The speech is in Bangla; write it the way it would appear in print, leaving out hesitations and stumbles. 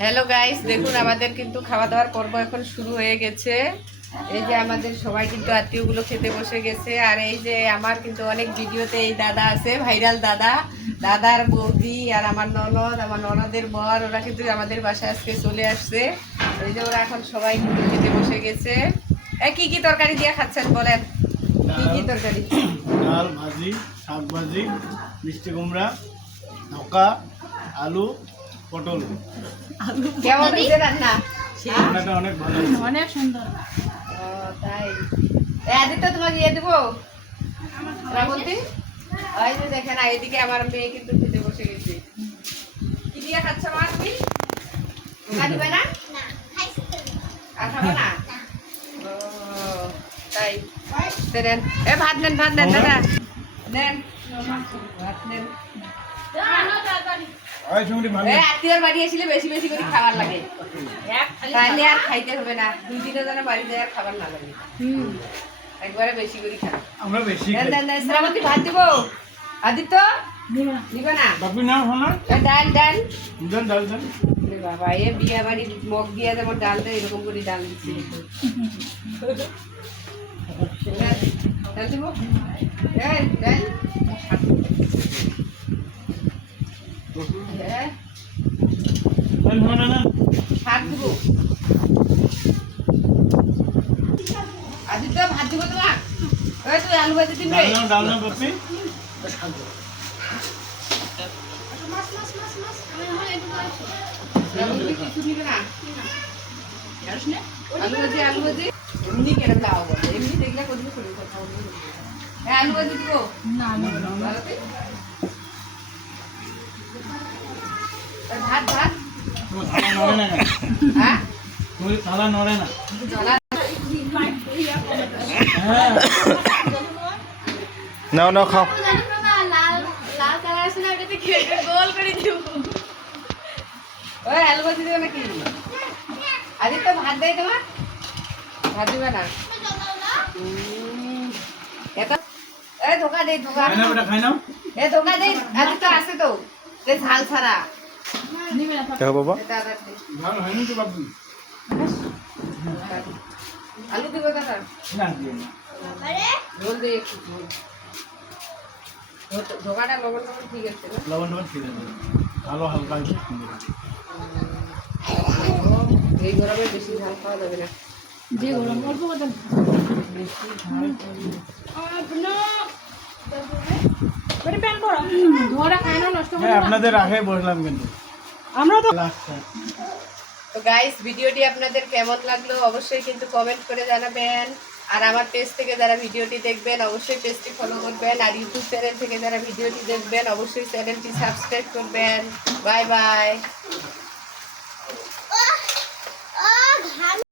হ্যালো গাইস, দেখুন আমাদের কিন্তু খাওয়া দাওয়ার পর্ব এখন শুরু হয়ে গেছে। এই যে আমাদের সবাই কিন্তু আত্মীয়গুলো খেতে বসে গেছে। আর এই যে আমার কিন্তু অনেক ভিডিওতে এই দাদা আছে, ভাইরাল দাদা, দাদার বৌদি আর আমার ননদ, আমার ননদের বর, ওরা কিন্তু আমাদের বাসায় আজকে চলে আসছে। এই যে ওরা এখন সবাই কিন্তু খেতে বসে গেছে। কি কি তরকারি দিয়ে খাচ্ছেন বলেন? কি কি তরকারি? ডাল, ভাজি, শাক ভাজি, মিষ্টি কুমড়া, ধোকা, আলু, পটল। কেমন হয়েছে রান্না? রান্নাটা অনেক ভালো হয়েছে। অনেক সুন্দর। ও তাই। আদিত্য তোমাকে দিয়ে দেবো শ্রাবন্তী? ওই যে দেখেন এদিকে আমার মেয়ে কিন্তু খেতে বসে গেছে। কি দিয়ে খাচ্ছ মা তুমি? ধোকা দিবে না? আর খাবো না? ও তাই। দেন ভাত নেন, ভাত নেন দাদা, নেন ভাত নেন। আত্মীয়র বাড়ি আসলে বেশি বেশি করে খাবার লাগে, তাহলে আর খাইতে হবে না। 2-3 জনের বাড়িতে আর খাবার না লাগে, একবারে বেশি করে খান। আমরা বেশি দেন দেন দেন। শ্রাবন্তী ভাত দিব? আদিত্য নিবে না? বাপি নাও শোনা ডাল ডাল দেন, ডাল দেন। বাবা, এ বিয়ে বাড়ির মগ দিয়ে যেমন ডাল দেয় এরকম করে ডাল দিচ্ছে। ডাল দিব? ডাল ডাল দেন শোনা না। শাক দিব? আদিত্য ভাত দিব তোমার? ওই তুই আলু ভাজি দিবি? ডাল নাও বাপি। কিছু নিবে না? আলু ভাজি, আলু ভাজি এমনি কেন লাও বলে, এমনি দেখলে কোথাও করে কথা বলবো। হ্যাঁ আলু ভাজি দিব? না ভাত ভাত তোমার থালা নড়ে না কেন? হ্যাঁ তোমার থালা নড়ে না। নাও নাও খাও। ওই আলু ভাজি দেবে নাকি? আদিত্য ভাত দেয় তোমার? ভাত দিবে না? এই ধোকা দে, ধোকা খাই নাও বেটা, খাই নাও। এ ধোকা দে। আদিত্য আছে তো যে ঝাল ছাড়া। দেখো বাবা, এটা আবার দে। ভালো হয়নি তো বাপি? আলু দিব দাদা? না দিও না। ঝোল দে একটু, ঝোল। ধোকাটা লবণ লবণ ঠিক আছে না? লবণ টবণ খেয়ে দেবে, ভালো হালকা একটু সুন্দর। এই গরমে বেশি ঝাল খাওয়া যাবে না। যে গরম অল্প কথা বেশি ঝাল প্যান করো ধোয়াটা খায় না, নষ্ট হ্যাঁ, আপনাদের আগে বসলাম কিন্তু আমরা তো তো গাইস, ভিডিওটি আপনাদের কেমন লাগলো অবশ্যই কিন্তু কমেন্ট করে জানাবেন। আর আমার পেজ থেকে যারা ভিডিওটি দেখবেন অবশ্যই পেজটি ফলো করবেন। আর ইউটিউব চ্যানেল থেকে যারা ভিডিওটি দেখবেন অবশ্যই চ্যানেলটি সাবস্ক্রাইব করবেন। Bye bye.